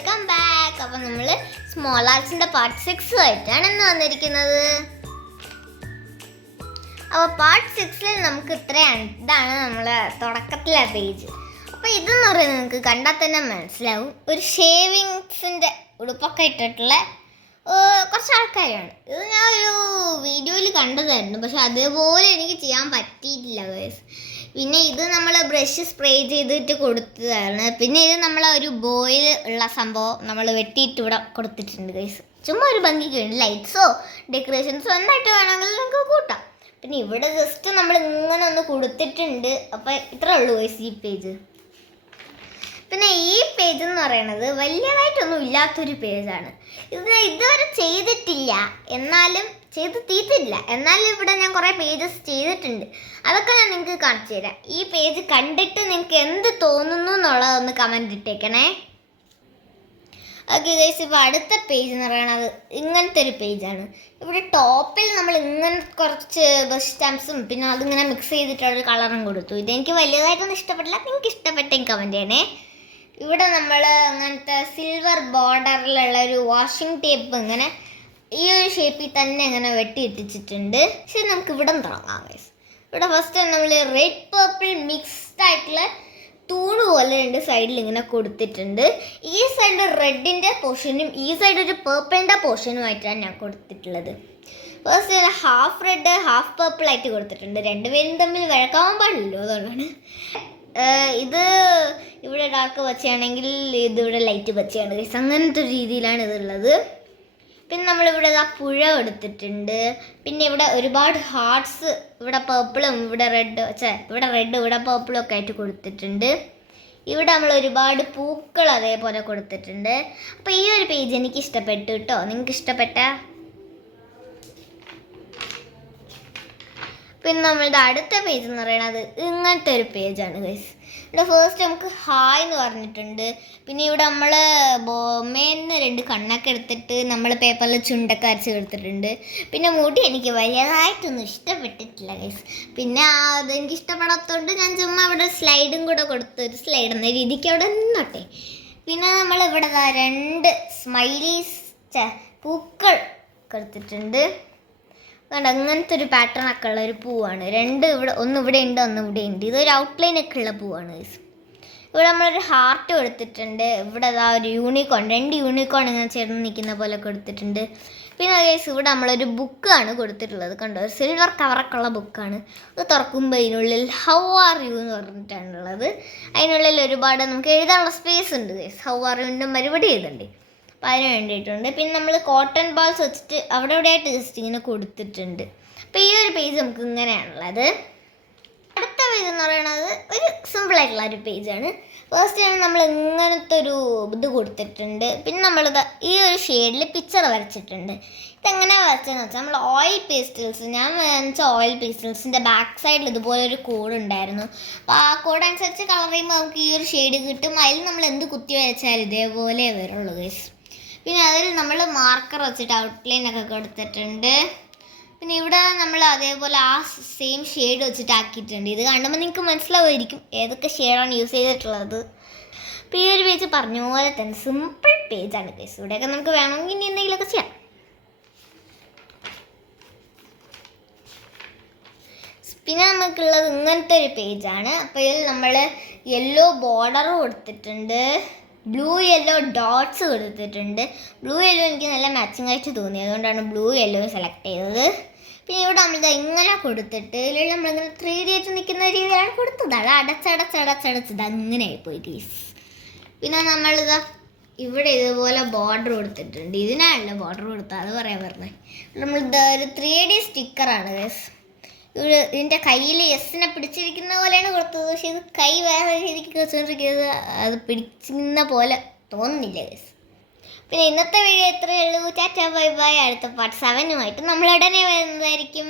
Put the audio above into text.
Welcome back. അപ്പോൾ നമ്മൾ small ആർട്സിൻ്റെ part 6 ആയിട്ടാണ് ഇന്ന് വന്നിരിക്കുന്നത്. അപ്പോൾ പാർട്ട് 6 നമുക്ക് ഇത്രയാണ്. ഇതാണ് നമ്മളെ തുടക്കത്തിലെ പേജ്. അപ്പോൾ ഇതെന്ന് പറയുന്നത് നിങ്ങൾക്ക് കണ്ടാൽ തന്നെ മനസ്സിലാവും, ഒരു ഷേവിങ്സിൻ്റെ ഉടുപ്പൊക്കെ ഇട്ടിട്ടുള്ള കുറച്ച് ആൾക്കാരാണ്. ഇത് ഞാൻ ഒരു വീഡിയോയിൽ കണ്ടതായിരുന്നു, പക്ഷെ അതേപോലെ എനിക്ക് ചെയ്യാൻ പറ്റിയിട്ടില്ല ഗൈസ്. പിന്നെ ഇത് നമ്മൾ ബ്രഷ് സ്പ്രേ ചെയ്തിട്ട് കൊടുത്തതാണ്. പിന്നെ ഇത് നമ്മൾ ഒരു ബോയിൽ ഉള്ള സംഭവം നമ്മൾ വെട്ടിയിട്ട് ഇവിടെ കൊടുത്തിട്ടുണ്ട് ഗൈസ്. ചുമ്മാ ഒരു ഭംഗിക്ക് ലൈറ്റ്സോ ഡെക്കറേഷൻസോ എന്നായിട്ട് വേണമെങ്കിൽ നമുക്ക് കൂട്ടാം. പിന്നെ ഇവിടെ ജസ്റ്റ് നമ്മൾ ഇങ്ങനെ ഒന്ന് കൊടുത്തിട്ടുണ്ട്. അപ്പോൾ ഇത്രേ ഉള്ളൂ ഗൈസ് ഈ പേജ്. പിന്നെ ഈ പേജ് എന്ന് പറയുന്നത് വലിയതായിട്ടൊന്നും ഇല്ലാത്തൊരു പേജാണ്. ഇത് ഇതുവരെ ചെയ്തിട്ടില്ല, എന്നാലും ചെയ്ത് തീർത്തില്ല. എന്നാലും ഇവിടെ ഞാൻ കുറേ പേജസ് ചെയ്തിട്ടുണ്ട്. അതൊക്കെ ഞാൻ നിങ്ങൾക്ക് കാണിച്ചു തരാം. ഈ പേജ് കണ്ടിട്ട് നിങ്ങൾക്ക് എന്ത് തോന്നുന്നു എന്നുള്ളതൊന്ന് കമൻറ്റ് ഇട്ടേക്കണേ. ഓക്കെ ഗൈസ്, ഇപ്പോൾ അടുത്ത പേജ് എന്ന് പറയുന്നത് ഇങ്ങനത്തെ ഒരു പേജാണ്. ഇവിടെ ടോപ്പിൽ നമ്മൾ ഇങ്ങനെ കുറച്ച് ബസ് സ്റ്റാമ്പ്സും പിന്നെ അതിങ്ങനെ മിക്സ് ചെയ്തിട്ടുള്ളൊരു കളറും കൊടുത്തു. ഇതെനിക്ക് വലിയതായിട്ടൊന്നും ഇഷ്ടപ്പെട്ടില്ല. നിങ്ങൾക്ക് ഇഷ്ടപ്പെട്ടെങ്കിൽ കമൻറ്റ് ചെയ്യണേ. ഇവിടെ നമ്മൾ അങ്ങനത്തെ സിൽവർ ബോർഡറിലുള്ള ഒരു വാഷിംഗ് ടേപ്പ് ഇങ്ങനെ ഈ ഒരു ഷേപ്പിൽ തന്നെ ഇങ്ങനെ വെട്ടിയിട്ടിച്ചിട്ടുണ്ട്. പക്ഷെ നമുക്ക് ഇവിടെ തുടങ്ങാം ഗൈസ്. ഇവിടെ ഫസ്റ്റ് നമ്മൾ റെഡ് പേർപ്പിൾ മിക്സ്ഡ് ആയിട്ടുള്ള തൂണ് പോലെ രണ്ട് സൈഡിൽ ഇങ്ങനെ കൊടുത്തിട്ടുണ്ട്. ഈ സൈഡ് റെഡിൻ്റെ പോർഷനും ഈ സൈഡ് ഒരു പേർപ്പിളിൻ്റെ പോർഷനുമായിട്ടാണ് ഞാൻ കൊടുത്തിട്ടുള്ളത്. First half red half purple ആയിട്ട് കൊടുത്തിട്ടുണ്ട്. രണ്ടുപേരും തമ്മിൽ വഴക്കാവാൻ പാടില്ലല്ലോ, അതുകൊണ്ടാണ്. ഇത് ഇവിടെ ഡാർക്ക് പച്ചയാണെങ്കിൽ ഇതിവിടെ ലൈറ്റ് പച്ചയാണ് ഗൈസ്. അങ്ങനത്തെ ഒരു രീതിയിലാണ് ഇതുള്ളത്. പിന്നെ നമ്മളിവിടെ പുഴ എടുത്തിട്ടുണ്ട്. പിന്നെ ഇവിടെ ഒരുപാട് ഹാർട്ട്സ്, ഇവിടെ പേർപ്പിളും ഇവിടെ റെഡ് ഇവിടെ പേർപ്പിളും ഒക്കെ ആയിട്ട് കൊടുത്തിട്ടുണ്ട്. ഇവിടെ നമ്മൾ ഒരുപാട് പൂക്കൾ അതേപോലെ കൊടുത്തിട്ടുണ്ട്. അപ്പോൾ ഈ ഒരു പേജ് എനിക്ക് ഇഷ്ടപ്പെട്ടു കേട്ടോ. നിങ്ങൾക്ക് ഇഷ്ടപ്പെട്ട? പിന്നെ നമ്മളുടെ അടുത്ത പേജ് എന്ന് പറയുന്നത് ഇങ്ങനത്തെ ഒരു പേജാണ് ഗൈസ്. ഇവിടെ ഫസ്റ്റ് നമുക്ക് ഹായ് എന്ന് പറഞ്ഞിട്ടുണ്ട്. പിന്നെ ഇവിടെ നമ്മൾ ബൊമ്മേന്ന് 2 കണ്ണൊക്കെ എടുത്തിട്ട് നമ്മൾ പേപ്പറിൽ ചുണ്ടൊക്കെ അരച്ച് കൊടുത്തിട്ടുണ്ട്. പിന്നെ മുടി എനിക്ക് വലിയതായിട്ടൊന്നും ഇഷ്ടപ്പെട്ടിട്ടില്ല ഗൈസ്. പിന്നെ അതെനിക്ക് ഇഷ്ടപ്പെടാത്തതുകൊണ്ട് ഞാൻ ചുമ്മാ ഇവിടെ സ്ലൈഡും കൂടെ കൊടുത്തു, ഒരു സ്ലൈഡ് എന്ന രീതിക്ക് അവിടെ നിന്നോട്ടെ. പിന്നെ നമ്മളിവിടെ 2 സ്മൈലീസ് പൂക്കൾ കൊടുത്തിട്ടുണ്ട്. അതുകൊണ്ട് അങ്ങനത്തെ ഒരു പാറ്റേൺ ഒക്കെ ഉള്ള ഒരു പൂവാണ്. 2 ഇവിടെ, ഒന്ന് ഇവിടെ ഉണ്ട് ഒന്ന് ഇവിടെ ഉണ്ട്. ഇതൊരു ഔട്ട്ലൈൻ ഒക്കെ ഉള്ള പൂവാണ് ഗൈസ്. ഇവിടെ നമ്മളൊരു ഹാർട്ട് കൊടുത്തിട്ടുണ്ട്. ഇവിടെ ഒരു യൂണിക്കോൺ, 2 യൂണിക്കോൺ ഇങ്ങനെ ചേർന്ന് നിൽക്കുന്ന പോലെ കൊടുത്തിട്ടുണ്ട്. പിന്നെ ഗൈസ് ഇവിടെ നമ്മളൊരു ബുക്കാണ് കൊടുത്തിട്ടുള്ളത്. കണ്ടോ, ഒരു സിൽവർ കവറൊക്കെ ഉള്ള ബുക്കാണ്. അത് തുറക്കുമ്പോൾ അതിനുള്ളിൽ ഹൗ ആർ യു എന്ന് പറഞ്ഞിട്ടാണുള്ളത്. അതിനുള്ളിൽ ഒരുപാട് നമുക്ക് എഴുതാനുള്ള സ്പേസ് ഉണ്ട് ഗൈസ്. ഹൗ ആർ യുവിൻ്റെ മറുപടി എഴുതണ്ടേ, അപ്പോൾ അതിന് വേണ്ടിയിട്ടുണ്ട്. പിന്നെ നമ്മൾ കോട്ടൺ ബാൾസ് വെച്ചിട്ട് അവിടെ ആയിട്ട് ജസ്റ്റ് ഇങ്ങനെ കൊടുത്തിട്ടുണ്ട്. അപ്പോൾ ഈ ഒരു പേജ് നമുക്ക് ഇങ്ങനെയാണുള്ളത്. അടുത്ത പേജ് എന്ന് പറയുന്നത് ഒരു സിമ്പിളായിട്ടുള്ള ഒരു പേജാണ്. ഫസ്റ്റ് ആണ് നമ്മൾ ഇങ്ങനത്തെ ഒരു ഇത് കൊടുത്തിട്ടുണ്ട്. പിന്നെ നമ്മളിത് ഈ ഒരു ഷെയ്ഡിൽ പിക്ചർ വരച്ചിട്ടുണ്ട്. ഇതെങ്ങനെയാണ് വരച്ചതെന്ന് വെച്ചാൽ നമ്മൾ ഓയിൽ പേസ്റ്റൽസ്, ഞാൻ വെച്ചാൽ ഓയിൽ പേസ്റ്റൽസിൻ്റെ ബാക്ക് സൈഡിൽ ഇതുപോലെ ഒരു കോഡ് ഉണ്ടായിരുന്നു. അപ്പോൾ ആ കോഡ് അനുസരിച്ച് കളർ ചെയ്യുമ്പോൾ നമുക്ക് ഈ ഒരു ഷെയ്ഡ് കിട്ടും. അതിൽ നമ്മൾ എന്ത് കുത്തി വരച്ചാലും ഇതേപോലെ വരുള്ളൂ ഗൈസ്. പിന്നെ അതിൽ നമ്മൾ മാർക്കർ വെച്ചിട്ട് ഔട്ട്ലൈൻ ഒക്കെ കൊടുത്തിട്ടുണ്ട്. പിന്നെ ഇവിടെ നമ്മൾ അതേപോലെ ആ സെയിം ഷെയ്ഡ് വെച്ചിട്ട് ആക്കിയിട്ടുണ്ട്. ഇത് കാണുമ്പോൾ നിങ്ങൾക്ക് മനസ്സിലാവുമായിരിക്കും ഏതൊക്കെ ഷെയ്ഡാണ് യൂസ് ചെയ്തിട്ടുള്ളത്. അപ്പോൾ ഈ ഒരു പേജ് പറഞ്ഞ പോലെ തന്നെ സിമ്പിൾ പേജാണ് ഗൈസ്. ഇവിടെയൊക്കെ നമുക്ക് വേണമെങ്കിൽ ഇനി എന്തെങ്കിലുമൊക്കെ ചെയ്യാം. പിന്നെ നമുക്കുള്ളത് ഇങ്ങനത്തെ ഒരു പേജാണ്. അപ്പോൾ ഇതിൽ നമ്മൾ യെല്ലോ ബോർഡർ കൊടുത്തിട്ടുണ്ട്, ബ്ലൂ യെല്ലോ ഡോട്ട്സ് കൊടുത്തിട്ടുണ്ട്. ബ്ലൂ യെല്ലോ എനിക്ക് നല്ല മാച്ചിങ് ആയിട്ട് തോന്നി, അതുകൊണ്ടാണ് ബ്ലൂ യെല്ലോ സെലക്ട് ചെയ്തത്. പിന്നെ ഇവിടെ നമ്മൾ ഇങ്ങനെ കൊടുത്തിട്ട് ഇതിൽ നമ്മളിങ്ങനെ 3D ആയിട്ട് നിൽക്കുന്ന രീതിയിലാണ് കൊടുത്തത്. അത് അടച്ചടച്ചത് അങ്ങനെ ആയിപ്പോയി ഗൈസ്. പിന്നെ നമ്മളിത് ഇവിടെ ഇതുപോലെ ബോർഡർ കൊടുത്തിട്ടുണ്ട്. ഇതിനാണല്ലോ ബോർഡർ കൊടുത്തത്, അത് പറയാൻ പറഞ്ഞത്. നമ്മളിത് ഒരു 3D സ്റ്റിക്കറാണ് ഗൈസ്. ഇതിൻ്റെ കയ്യിൽ എസ്സിനെ പിടിച്ചിരിക്കുന്ന പോലെയാണ് കൊടുത്തത്. പക്ഷേ ഇത് കൈ വേറെ രീതിക്ക് വെച്ചുകൊണ്ടിരിക്കുന്നത്, അത് പിടിക്കുന്ന പോലെ തോന്നുന്നില്ല ഗൈസ്. പിന്നെ ഇന്നത്തെ വീഡിയോ ഇത്രയേ ഉള്ളൂ. Tata bye bye. അടുത്ത പാർട്ട് 7 നമ്മൾ ഉടനെ വരുന്നതായിരിക്കും.